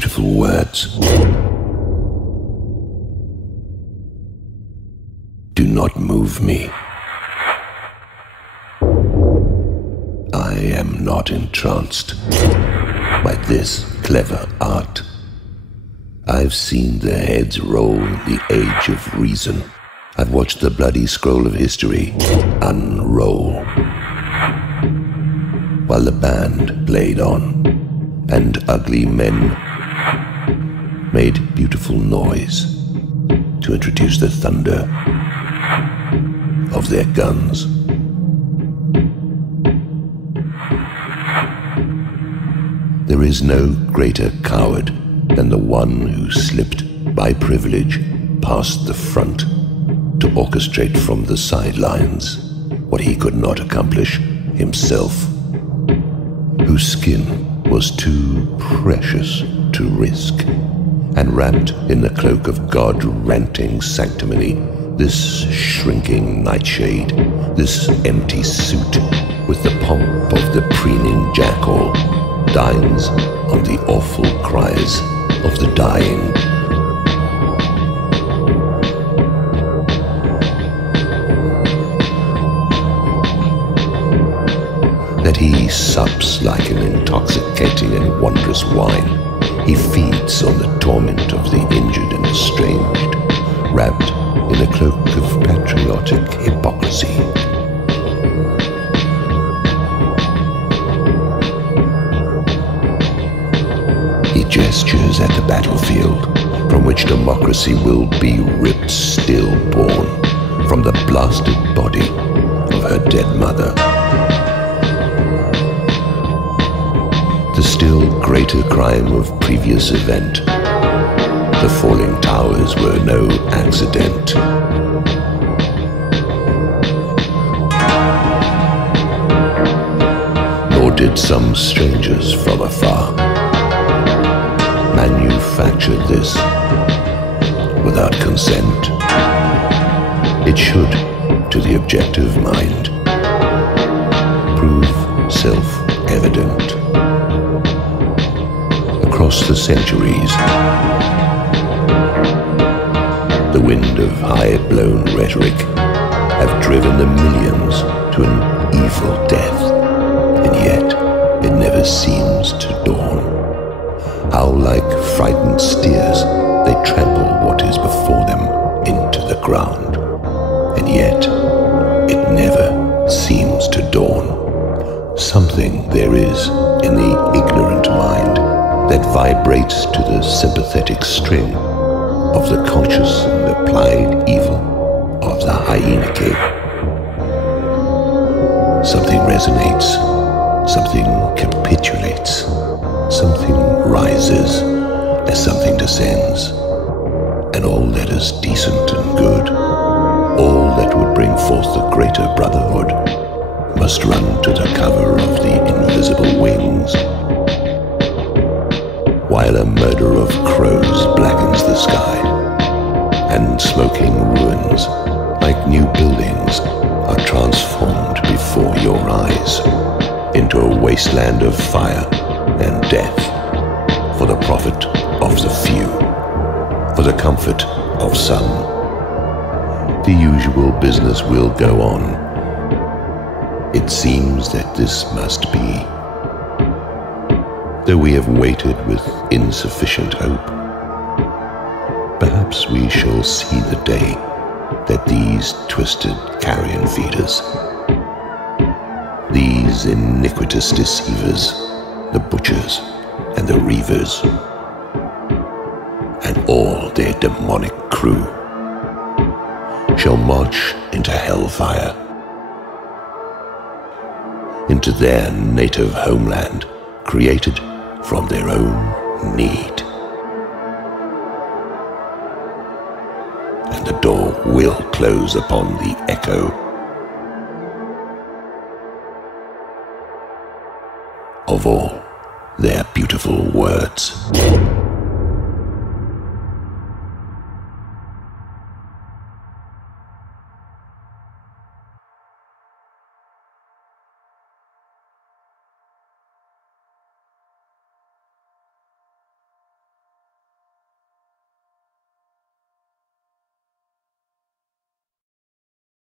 beautiful words. Do not move me. I am not entranced by this clever art. I've seen their heads roll in the age of reason. I've watched the bloody scroll of history unroll, while the band played on, and ugly men made beautiful noise to introduce the thunder of their guns. There is no greater coward than the one who slipped by privilege past the front to orchestrate from the sidelines what he could not accomplish himself, whose skin was too precious to risk, and wrapped in the cloak of God-ranting sanctimony, this shrinking nightshade, this empty suit with the pomp of the preening jackal, dines on the awful cries of the dying. That he sups like an intoxicating and wondrous wine. He feeds on the torment of the injured and estranged, wrapped in a cloak of patriotic hypocrisy. He gestures at the battlefield from which democracy will be ripped stillborn from the blasted body of her dead mother. The still greater crime of previous event. The falling towers were no accident. Nor did some strangers from afar manufacture this without consent. It should, to the objective mind, prove self-evident. Across the centuries, the wind of high-blown rhetoric have driven the millions to an evil death, and yet it never seems to dawn. How like frightened steers they trample what is before them into the ground, and yet it never seems to dawn. Something there is in the ignorant mind that vibrates to the sympathetic string of the conscious and applied evil of the hyena king. Something resonates, something capitulates, something rises as something descends, and all that is decent and good, all that would bring forth the greater brotherhood, must run to the cover of the invisible wings, while a murder of crows blackens the sky, and smoking ruins, like new buildings, are transformed before your eyes into a wasteland of fire and death, for the profit of the few, for the comfort of some. The usual business will go on. It seems that this must be. Though we have waited with insufficient hope, perhaps we shall see the day that these twisted carrion feeders, these iniquitous deceivers, the butchers and the reavers, and all their demonic crew, shall march into hellfire, into their native homeland, created from their own need. And the door will close upon the echo of all their beautiful words.